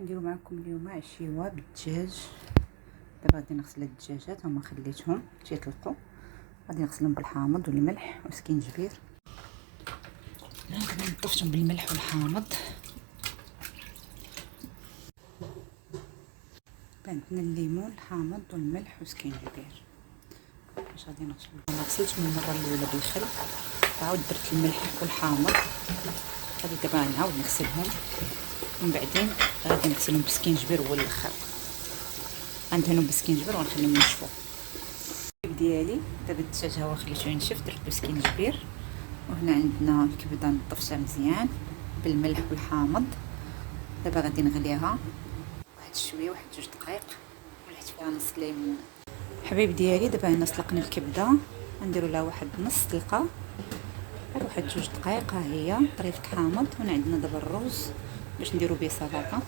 نديرو معكم اليوم عشيوه بالدجاج. دابا غادي نغسل الدجاجات، هما خليتهم تيطلقوا، غادي نغسلهم بالحامض والملح وسكينجبير. غادي نطفتهم بالملح والحامض. عندنا الليمون الحامض والملح وسكينجبير. باش غادي نغسلهم، انا غسلتهم المره الاولى بالخل، عاود درت الملح والحامض. غادي دابا نعاود نغسلهم، ومن بعدين غادي نغسلهم بسكينجبير هو الاخر. غندهنهم بسكينجبير ونخليهم ينشفوا. ديالي دابا الدجاج هو خليته ينشف، درت له سكينجبير. وهنا عندنا الكبده نطفتها مزيان بالملح والحامض. دابا غادي نغليها واحد شويه، واحد 2 دقائق، ولحت فيها نص ليمون. حبيب ديالي دابا انا سلقنا الكبده، غنديرو لها واحد نص سلقه، غير واحد 2 دقائق. ها هي طريفه حامض. هنا عندنا دابا الرز باش نديرو به سلطه.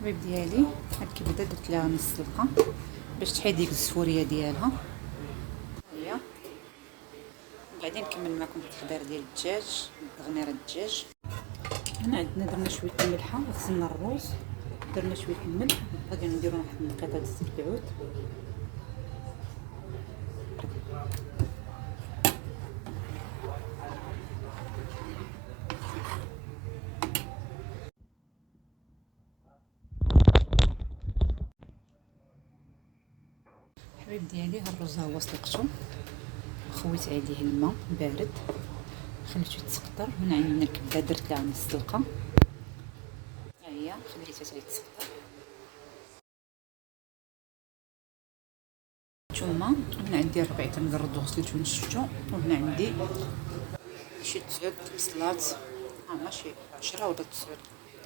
حبيب ديالي هاد الكبده درت لها نص سلقه باش تحيد ديك الزفوريه ديالها. هي بعدين نكمل معكم التحضير ديال الدجاج، تغمير الدجاج. هنا عندنا درنا شويه الملحه، غسلنا الرز، درنا شويه الملح، غادي نديرو واحد القطعه د الزيت العود. حبيب ديالي ها الرز ها هو سلقته، خويت عليه الماء بارد، خليته يتسقطر. هنا عندنا الكبده درت لها نص سلقه، ها هي خليتها حتى يتسقطر. ثم هنا عندي 4 تنقرض وغسلته ونشفتو. وهنا عندي شي 9 بصلات، ماشي 10 ولا 9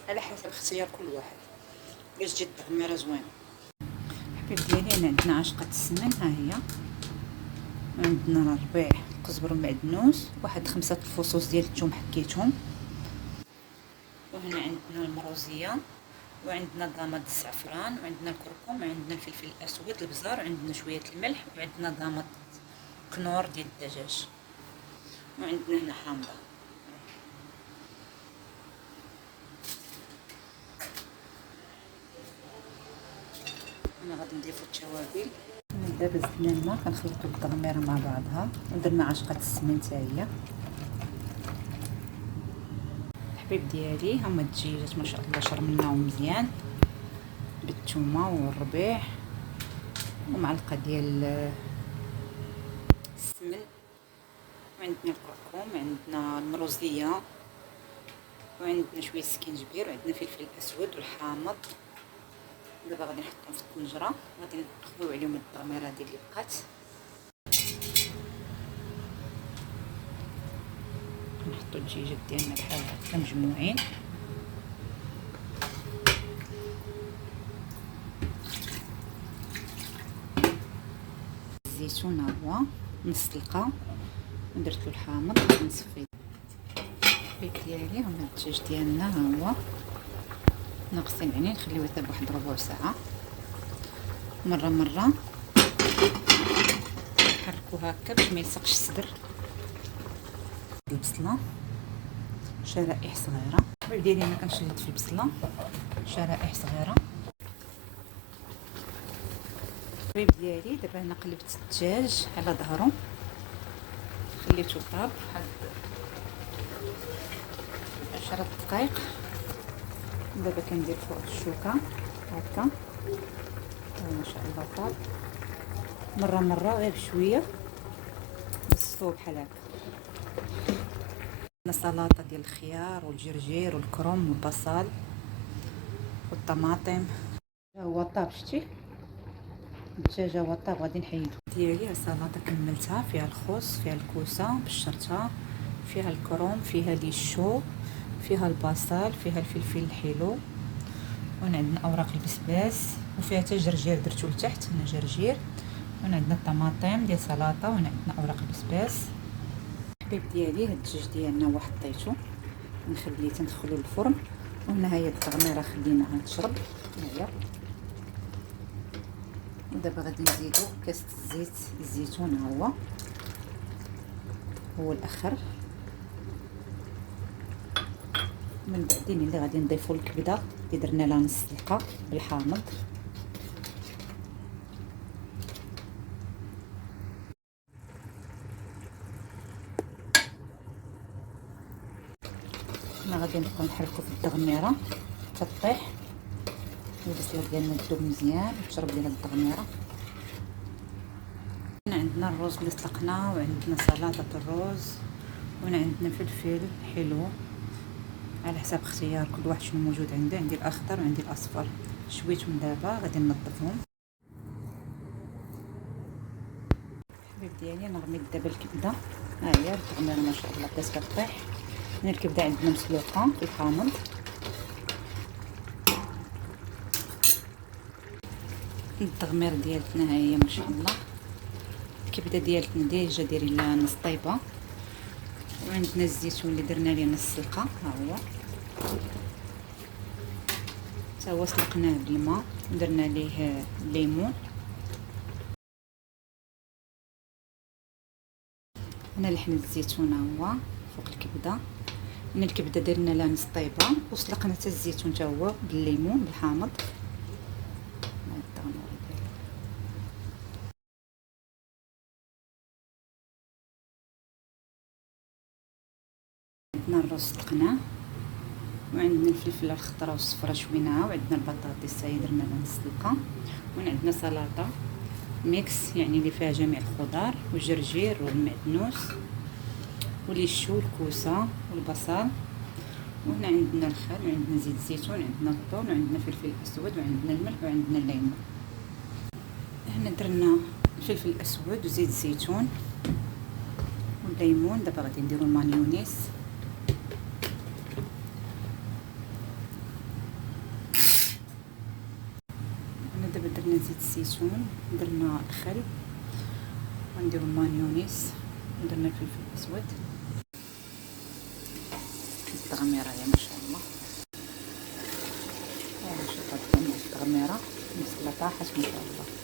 على حسب اختيار كل واحد، باش تجي التغميره زوينه. حبيب ديالي هنا عندنا عشقه السمن، ها هي، وعندنا ربيع قزبر ومعدنوس، واحد 5 الفصوص ديال الثوم حكيتهم. وهنا عندنا المروزيه، وعندنا ضامد الزعفران، وعندنا الكركم، وعندنا الفلفل الاسود، البزار، وعندنا شويه الملح، وعندنا ضامد كنور ديال الدجاج، وعندنا هنا حامضه. انا غادي نضيفو التوابل. دابا زدنا الماء، كنخلطو التغميره مع بعضها، ودرنا عشقه السمن حتى هي. الحبيب ديالي هما الدجاجات ما شاء الله شرمناهم مزيان بالثومه والربيع، ومعلقه ديال السمن، وعندنا الكركم، وعندنا المروزيه، وعندنا شويه سكينجبير، وعندنا فلفل اسود والحامض. دابا غادي نحطهم في الطنجره، غادي نخويو عليهم التغميره ديال اللي بقات. نحطو الدجاجات ديالنا بحال هكا مجموعين. الزيتون هو نص سلقه، ودرت له الحامض نصفي. البيض ديالي هما الدجاج ديالنا ها هو ناقصين يعني نخليوه حتى بواحد ربع ساعه. مره نحركو هكا باش ما يلصقش الصدر. البصله شرائح صغيره. البيض ديالي انا كنشلط في البصله شرائح صغيره. البيض ديالي دابا انا قلبت الدجاج على ظهره، خليته طاب واحد 10 دقائق. دابا كندير فوق الشوكه هكا، ما شاء الله طاب. مره غير بشويه نصفوه بحال هكا. سلطه ديال الخيار والجرجير والكرنب والبصل والطماطم. هو طاب، شتي الدجاج هو طاب. غادي نحيدو ديالي سلطه كملتها، فيها الخس، فيها الكوسه بالشرطه، فيها الكرنب، فيها ليشو، فيها البصل، فيها الفلفل الحلو، وهنا عندنا اوراق البسباس، وفيها حتى جرجير درتو لتحت. هنا جرجير، وهنا عندنا الطماطم ديال سلطه، وهنا عندنا اوراق البسباس. الحبيب ديالي هاد الدجاج ديالنا هو حطيتو نخليه تندخلو للفرن. وهنا هي التغميره خليناها تشرب، هي. ودابا غادي نزيدو كاس زيت الزيتون، هو الاخر. من بعدين اللي غادي نضيفو الكبده اللي درنا لها نص سلقه بالحامض. حنا غادي نبقاو نحركو في التغميره حتى طيح والبصله ديالنا تذوب مزيان وتشرب لينا التغميره. هنا عندنا الرز اللي سلقناه، وعندنا سلطه الرز، وهنا عندنا فلفل حلو على حسب اختيار كل واحد شنو موجود عنده. عندي الاخضر وعندي الاصفر. شويتهم دابا غادي ننظفهم. الحبيب ديالي نغمر دابا الكبده. ها هي التغميره ما شاء الله بدات كطيح. هنا الكبده عندنا مسلوقه في الحامض. التغمير ديالتنا ها هي ما شاء الله. الكبده ديالتنا ديجا دايرين لها نص طيبه، وعندنا الزيتون اللي درنا ليه نص سلقه ها هو، حتى هو سلقناه بالماء ودرنا ليه الليمون. هنا لحم الزيتون هو فوق الكبده. هنا الكبده درنا لها نص طيبه وسلقنا حتى الزيتون حتى هو بالليمون بالحامض. عندنا الرز سلقناه، وعندنا الفلفله الخضراء والصفراء شويناها، وعندنا البطاطس هي درنا لها نص سلقه، وعندنا سلطه ميكس يعني اللي فيها جميع الخضار والجرجير والمعدنوس واليشو والكوسه والبصل. وهنا عندنا الخل وعندنا زيت الزيتون وعندنا الثوم وعندنا فلفل اسود وعندنا الملح وعندنا الليمون. هنا درنا الفلفل الاسود وزيت الزيتون والليمون. دابا غادي نديرو المايونيز. هنا دابا درنا زيت الزيتون، درنا الخل، ونديرو المايونيز، ودرنا الفلفل الاسود. التغميره هي ما شاء الله. ما شاء الله التغميره مسلطه حاش ما شاء الله.